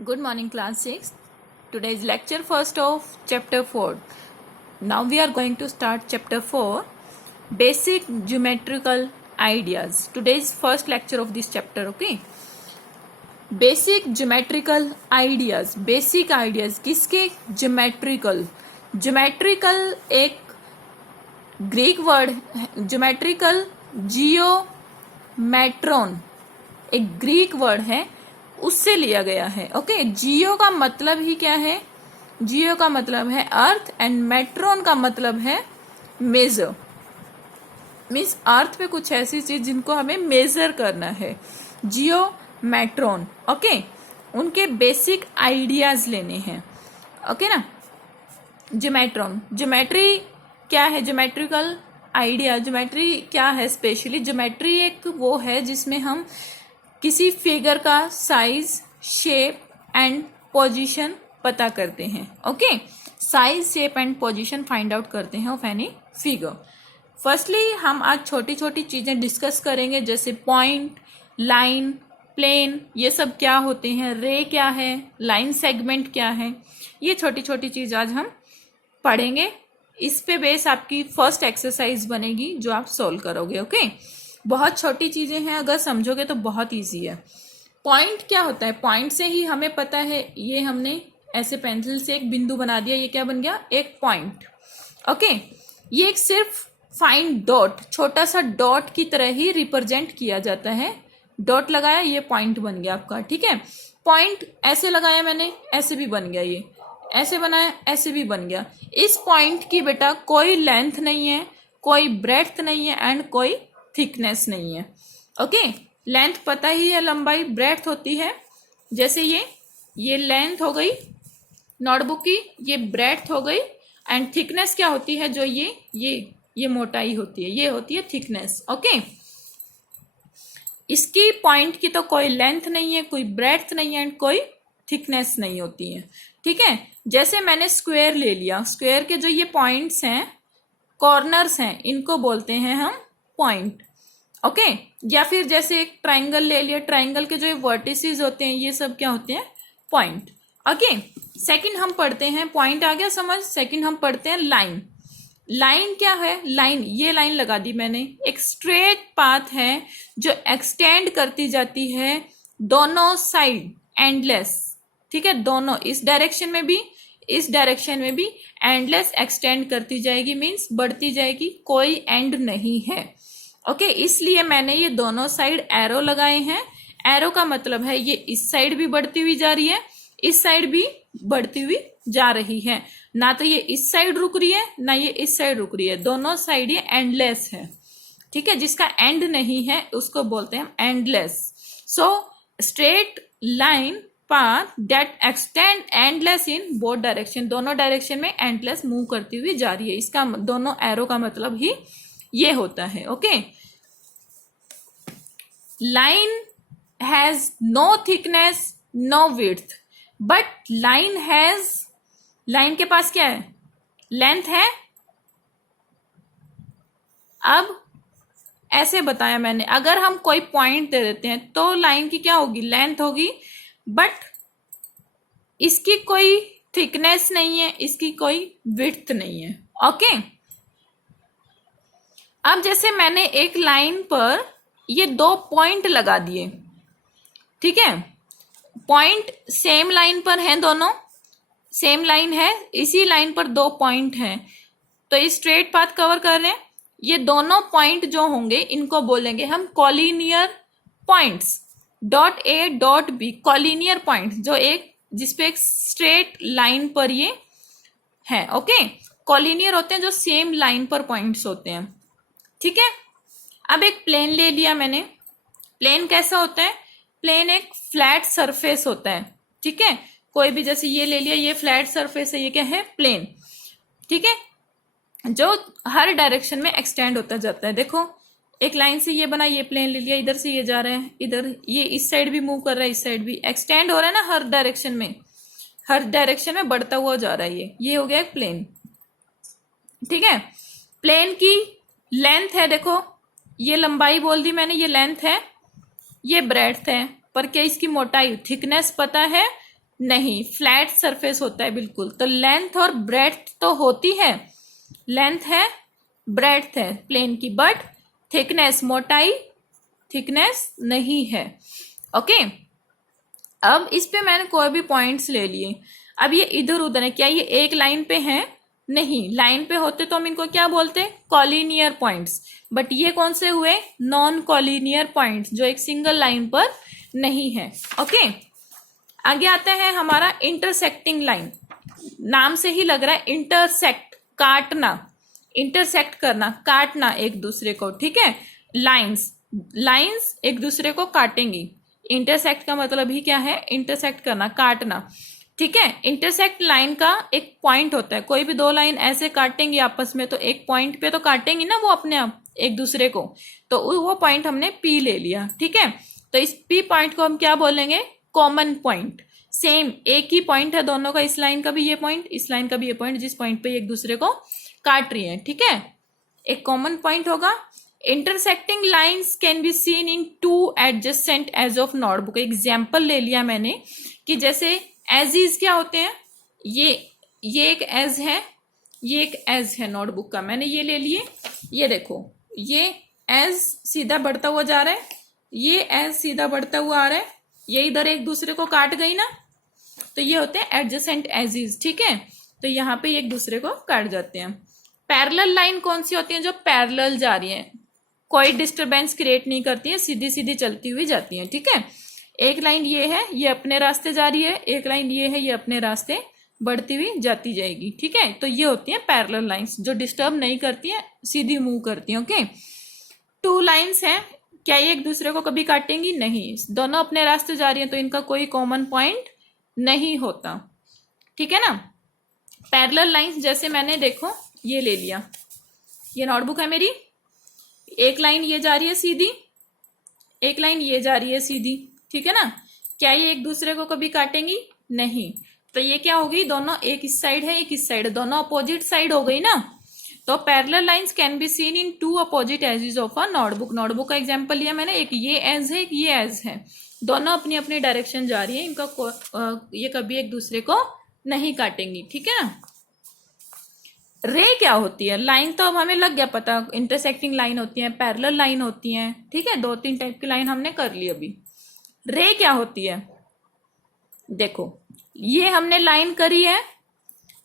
Good morning, class 6. Today is lecture first of chapter 4. Now we are going to start chapter 4, basic geometrical ideas. Today is first lecture of this chapter, okay? Basic geometrical ideas. Basic ideas किसके? Geometrical. Geometrical एक Greek word है. Geometrical जियोमेट्रॉन एक Greek word है, उससे लिया गया है. Okay, जियो का मतलब ही क्या है? जियो का मतलब है अर्थ एंड मेट्रॉन का मतलब है मेजर. मीन्स अर्थ पे कुछ ऐसी चीज जिनको हमें मेजर करना है. जियो मेट्रॉन. ओके, उनके बेसिक आइडियाज लेने हैं. ओके ना. ज्योमेट्रॉन. ज्योमेट्री क्या है? Geometrical idea. ज्योमेट्री क्या है? स्पेशली ज्योमेट्री एक वो है जिसमें हम किसी फिगर का साइज, शेप एंड पोजीशन पता करते हैं. Okay, size, shape and position find out करते हैं ऑफ एनी फिगर. फर्स्टली हम आज छोटी छोटी चीजें डिस्कस करेंगे, जैसे पॉइंट, लाइन, प्लेन, ये सब क्या होते हैं, रे क्या है, लाइन सेगमेंट क्या है, ये छोटी छोटी चीज आज हम पढ़ेंगे. इस पे बेस आपकी फर्स्ट एक्सरसाइज बनेगी जो आप सोल्व करोगे. ओके, बहुत छोटी चीजें हैं, अगर समझोगे तो बहुत इजी है. पॉइंट क्या होता है? पॉइंट से ही हमें पता है, ये हमने ऐसे पेंसिल से एक बिंदु बना दिया, ये क्या बन गया? एक पॉइंट. ओके, ये एक सिर्फ फाइन डॉट, छोटा सा डॉट की तरह ही रिप्रेजेंट किया जाता है. डॉट लगाया, ये पॉइंट बन गया आपका. ठीक है, पॉइंट ऐसे लगाया मैंने, ऐसे भी बन गया. ये ऐसे बनाया, ऐसे भी बन गया. इस पॉइंट की बेटा कोई लेंथ नहीं है, कोई ब्रेड्थ नहीं है एंड कोई थिकनेस नहीं है. ओके, लेंथ पता ही है, लंबाई, ब्रेड्थ होती है. जैसे ये लेंथ हो गई नोटबुक की, ये ब्रेड्थ हो गई एंड थिकनेस क्या होती है? जो ये मोटाई होती है, ये होती है थिकनेस. ओके, इसकी पॉइंट की तो कोई लेंथ नहीं है, कोई ब्रेड्थ नहीं है एंड कोई थिकनेस नहीं होती है. ठीक है, जैसे मैंने स्क्वायर ले लिया, स्क्वायर के जो ये पॉइंट्स हैं, कॉर्नर्स हैं, इनको बोलते हैं हम पॉइंट. ओके, या फिर जैसे एक ट्राइंगल ले लिया, ट्राइंगल के जो वर्टिसेस होते हैं, ये सब क्या होते हैं? पॉइंट. ओके, सेकंड हम पढ़ते हैं, पॉइंट आ गया समझ. सेकंड हम पढ़ते हैं लाइन. लाइन क्या है? लाइन, ये लाइन लगा दी मैंने, एक स्ट्रेट पाथ है जो एक्सटेंड करती जाती है दोनों साइड, एंडलेस. ठीक है, दोनों, इस डायरेक्शन में भी, इस डायरेक्शन में भी एंडलेस एक्सटेंड करती जाएगी. मीन्स बढ़ती जाएगी, कोई एंड नहीं है. ओके, इसलिए मैंने ये दोनों साइड एरो लगाए हैं. एरो का मतलब है ये इस साइड भी बढ़ती हुई जा रही है, इस साइड भी बढ़ती हुई जा रही है. ना तो ये इस साइड रुक रही है, ना ये इस साइड रुक रही है. दोनों साइड ये एंडलेस है. ठीक है, जिसका एंड नहीं है उसको बोलते हैं endless. So straight line path that extend endless in both direction, दोनों डायरेक्शन में एंडलेस मूव करती हुई जा रही है. इसका दोनों एरो का मतलब ही ये होता है. Okay, line has no thickness, no width, but line के पास क्या है? लेंथ है. अब ऐसे बताया मैंने, अगर हम कोई पॉइंट दे देते हैं तो लाइन की क्या होगी? लेंथ होगी, बट इसकी कोई थिकनेस नहीं है, इसकी कोई विड्थ नहीं है. ओके, अब जैसे मैंने एक लाइन पर ये दो पॉइंट लगा दिए. ठीक है, पॉइंट सेम लाइन पर हैं, दोनों सेम लाइन है, इसी लाइन पर दो पॉइंट हैं, तो इस स्ट्रेट पाथ कवर कर रहे हैं. ये दोनों पॉइंट जो होंगे इनको बोलेंगे हम collinear points. Dot A dot B, collinear point, जो एक जिसपे एक स्ट्रेट लाइन पर ये है. ओके, कॉलिनियर होते हैं जो सेम लाइन पर पॉइंट्स होते हैं. ठीक है, अब एक प्लेन ले लिया मैंने. प्लेन कैसा होता है? प्लेन एक फ्लैट सरफेस होता है. ठीक है, कोई भी, जैसे ये ले लिया, ये फ्लैट सरफेस है, ये क्या है? प्लेन. ठीक है, जो हर डायरेक्शन में एक्सटेंड होता जाता है. देखो, एक लाइन से ये बना, ये प्लेन ले लिया, इधर से ये जा रहे हैं, इधर ये इस साइड भी मूव कर रहा है, इस साइड भी एक्सटेंड हो रहा है ना, हर डायरेक्शन में, हर डायरेक्शन में बढ़ता हुआ जा रहा है. ये हो गया एक प्लेन. ठीक है, प्लेन की लेंथ है, देखो ये लंबाई बोल दी मैंने, ये लेंथ है, ये ब्रेड्थ है, पर क्या इसकी मोटाई, थिकनेस पता है? नहीं, फ्लैट सरफेस होता है बिल्कुल। तो लेंथ और ब्रेड्थ तो होती है, लेंथ है, ब्रेड्थ है प्लेन की, बट थिकनेस, मोटाई, थिकनेस नहीं है। ओके, अब इस पे मैंने कोई भी पॉइंट्स ले लिए। अब ये इधर उधर है, क्या ये एक लाइन पे है? नहीं, लाइन पे होते तो हम इनको क्या बोलते? Collinear points. बट ये कौन से हुए? नॉन कॉलिनियर पॉइंट्स, जो एक सिंगल लाइन पर नहीं है। ओके, आगे आता है हमारा इंटरसेक्टिंग लाइन। नाम से ही लग रहा है इंटरसेक्ट, काटना, इंटरसेक्ट करना, काटना एक दूसरे को, ठीक है। लाइंस, लाइंस एक दूसरे को काटेंगी। इंटरसेक्ट का मतलब ही क्या है? इंटरसेक्ट करना, काटना, ठीक है। इंटरसेक्ट लाइन का एक पॉइंट होता है। कोई भी दो लाइन ऐसे काटेंगी आपस में तो एक पॉइंट पे तो काटेंगी ना वो अपने आप एक दूसरे को, तो वो पॉइंट हमने पी ले लिया, ठीक है। तो इस पी पॉइंट को हम क्या बोलेंगे? Common point. सेम एक ही पॉइंट है दोनों का, इस लाइन का भी ये पॉइंट, इस लाइन का भी ये पॉइंट, जिस पॉइंट पे एक दूसरे को काट रही है, ठीक है, एक कॉमन पॉइंट होगा। Intersecting lines can be seen in two adjacent edge of notebook. Example ले लिया मैंने कि जैसे एज इज क्या होते हैं, ये एक एज है, ये एक एज है नोटबुक का, मैंने ये ले लिए। ये देखो, ये एज सीधा बढ़ता हुआ जा रहा है, ये एज सीधा बढ़ता हुआ आ रहा है, ये इधर एक दूसरे को काट गई ना, तो ये होते हैं एडजेसेंट एजिज, ठीक है। तो यहाँ पे एक दूसरे को काट जाते हैं। पैरेलल लाइन कौन सी होती है? जो पैरेलल जा रही है, कोई डिस्टरबेंस क्रिएट नहीं करती है, सीधी सीधी चलती हुई जाती है, ठीक है। एक लाइन ये है, ये अपने रास्ते जा रही है, एक लाइन ये है, ये अपने रास्ते बढ़ती हुई जाती जाएगी, ठीक है। तो ये होती है पैरेलल लाइंस, जो डिस्टर्ब नहीं करती है, सीधी मूव करती है। ओके, टू लाइंस हैं, क्या ये एक दूसरे को कभी काटेंगी? नहीं, दोनों अपने रास्ते जा रही हैं तो इनका कोई कॉमन पॉइंट नहीं होता, ठीक है ना। पैरेलल लाइंस जैसे मैंने देखो ये ले लिया, ये नोटबुक है मेरी, एक लाइन ये जा रही है सीधी, एक लाइन ये जा रही है सीधी, ठीक है ना। क्या ये एक दूसरे को कभी काटेंगी? नहीं। तो ये क्या होगी? दोनों, एक इस साइड है एक इस साइड है, दोनों अपोजिट साइड हो गई ना। तो parallel lines can be seen in two opposite edges of a notebook. Notebook का एग्जांपल लिया मैंने, एक ये एज है एक ये एज है, दोनों अपनी अपनी डायरेक्शन जा रही है, इनका ये कभी एक दूसरे को नहीं काटेंगी, ठीक है ना। रे क्या होती है? लाइन तो अब हमें लग गया पता, इंटरसेक्टिंग लाइन होती है, पैरेलल लाइन होती है, ठीक है, दो तीन टाइप की लाइन हमने कर ली अभी। रे क्या होती है? देखो, ये हमने लाइन करी है,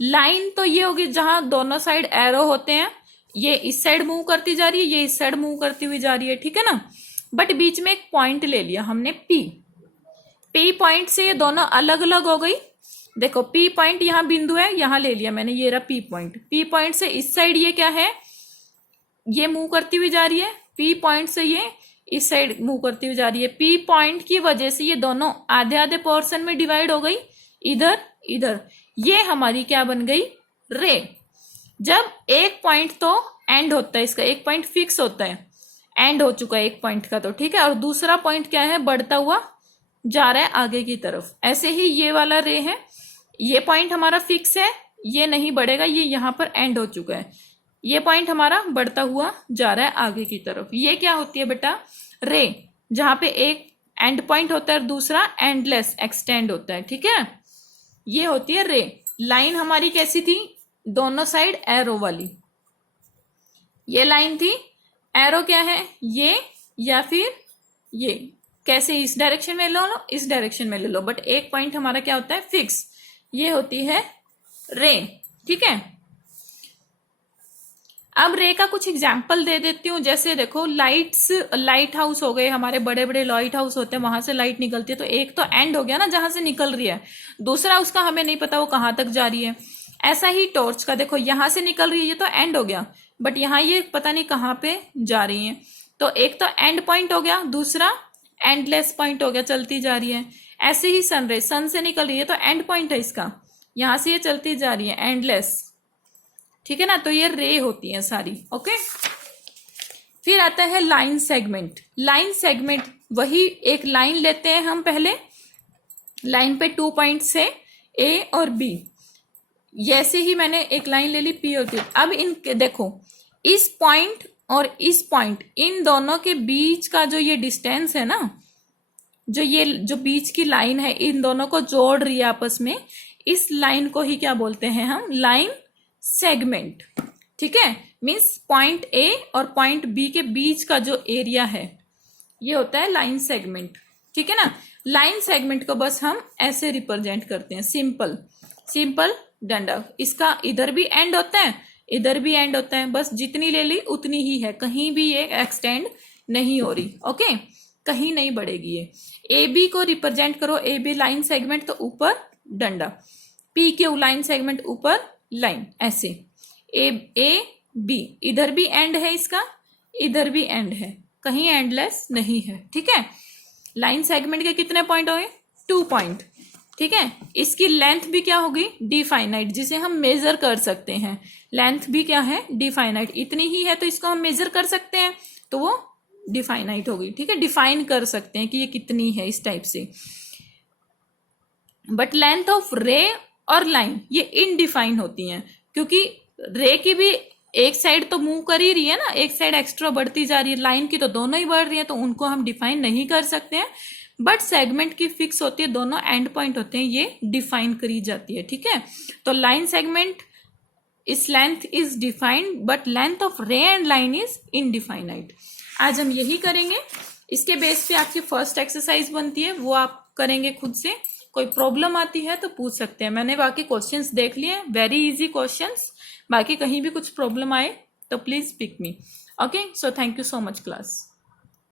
लाइन तो ये होगी जहां दोनों साइड एरो होते हैं, ये इस साइड मूव करती जा रही है, ये इस साइड मूव करती हुई जा रही है, ठीक है ना। बट बीच में एक पॉइंट ले लिया हमने पी, पी पॉइंट से ये दोनों अलग अलग हो गई। देखो, पी पॉइंट यहां बिंदु है, यहां ले लिया मैंने, ये रहा पी पॉइंट। पी पॉइंट से इस साइड ये क्या है? ये मूव करती हुई जा रही है, पी पॉइंट से ये इस साइड मूव करती हुई जा रही है। पी पॉइंट की वजह से ये दोनों आधे आधे पोर्शन में डिवाइड हो गई, इधर इधर, ये हमारी क्या बन गई? रे। जब एक पॉइंट तो एंड होता है इसका, एक पॉइंट फिक्स होता है, एंड हो चुका है एक पॉइंट का, तो ठीक है, और दूसरा पॉइंट क्या है? बढ़ता हुआ जा रहा है आगे की तरफ। ऐसे ही ये वाला रे है, ये पॉइंट हमारा फिक्स है, ये नहीं बढ़ेगा, ये यहां पर एंड हो चुका है, ये पॉइंट हमारा बढ़ता हुआ जा रहा है आगे की तरफ। ये क्या होती है बेटा? रे, जहां पे एक एंड पॉइंट होता है, दूसरा एंडलेस एक्सटेंड होता है, ठीक है, ये होती है रे। लाइन हमारी कैसी थी? दोनों साइड एरो वाली, ये लाइन थी। एरो क्या है? ये या फिर ये, कैसे, इस डायरेक्शन में ले लो, इस डायरेक्शन में ले लो, बट एक पॉइंट हमारा क्या होता है? फिक्स, ये होती है रे, ठीक है। अब रे का कुछ एग्जाम्पल दे देती हूँ। जैसे देखो, लाइट्स, लाइट हाउस हो गए, हमारे बड़े बड़े लाइट हाउस होते हैं, वहां से लाइट निकलती है, तो एक तो एंड हो गया ना जहां से निकल रही है, दूसरा उसका हमें नहीं पता वो कहाँ तक जा रही है। ऐसा ही टॉर्च का देखो, यहां से निकल रही है, ये तो एंड हो गया, बट यहाँ ये पता नहीं कहाँ पे जा रही है। तो एक तो एंड पॉइंट हो गया, दूसरा एंडलेस पॉइंट हो गया, चलती जा रही है। ऐसे ही सन रे, सन से निकल रही है तो एंड पॉइंट है इसका, यहां से ये चलती जा रही है, एंडलेस, ठीक है ना। तो ये रे होती है सारी। ओके, फिर आता है लाइन सेगमेंट। लाइन सेगमेंट वही, एक लाइन लेते हैं हम पहले, लाइन पे 2 पॉइंट्स है ए और बी, जैसे ही मैंने एक लाइन ले ली पी और क्यू। अब इन देखो, इस पॉइंट और इस पॉइंट, इन दोनों के बीच का जो ये डिस्टेंस है ना, जो ये जो बीच की लाइन है इन दोनों को जोड़ रही है आपस में, इस लाइन को ही क्या बोलते हैं हम, लाइन सेगमेंट। ठीक है, मीन्स पॉइंट ए और पॉइंट बी के बीच का जो एरिया है ये होता है लाइन सेगमेंट। ठीक है ना, लाइन सेगमेंट को बस हम ऐसे रिप्रेजेंट करते हैं, सिंपल सिंपल डंडा। इसका इधर भी एंड होता है, इधर भी एंड होता है, बस जितनी ले ली उतनी ही है, कहीं भी ये एक्सटेंड नहीं हो रही। ओके, कहीं नहीं बढ़ेगी ये। ए बी को रिप्रेजेंट करो, ए बी लाइन सेगमेंट, तो ऊपर डंडा, पी क्यू लाइन सेगमेंट, ऊपर लाइन, ऐसे ए बी, इधर भी एंड है इसका, इधर भी एंड है, कहीं एंडलेस नहीं है। ठीक है, लाइन सेगमेंट के कितने पॉइंट हो गए, 2 पॉइंट। ठीक है, इसकी लेंथ भी क्या होगी, डिफाइनाइट, जिसे हम मेजर कर सकते हैं। लेंथ भी क्या है, डिफाइनाइट, इतनी ही है तो इसको हम मेजर कर सकते हैं, तो वो डिफाइनाइट होगी। ठीक है, डिफाइन कर सकते हैं कि ये कितनी है, इस टाइप से। बट लेंथ ऑफ रे और लाइन ये इनडिफाइन होती हैं, क्योंकि रे की भी एक साइड तो मूव कर ही रही है ना, एक साइड एक्स्ट्रा बढ़ती जा रही है, लाइन की तो दोनों ही बढ़ रही है, तो उनको हम डिफाइन नहीं कर सकते हैं। बट सेगमेंट की फिक्स होती है, दोनों एंड पॉइंट होते हैं, ये डिफाइन करी जाती है। ठीक है, तो लाइन सेगमेंट इस length is defined but length of रे एंड लाइन इज इनडिफाइनाइट। आज हम यही करेंगे, इसके बेस पे आपकी फर्स्ट एक्सरसाइज बनती है, वो आप करेंगे खुद से। कोई प्रॉब्लम आती है तो पूछ सकते हैं, मैंने बाकी क्वेश्चंस देख लिए, वेरी इजी क्वेश्चंस। बाकी कहीं भी कुछ प्रॉब्लम आए तो please pick me. Okay, so thank you so much class.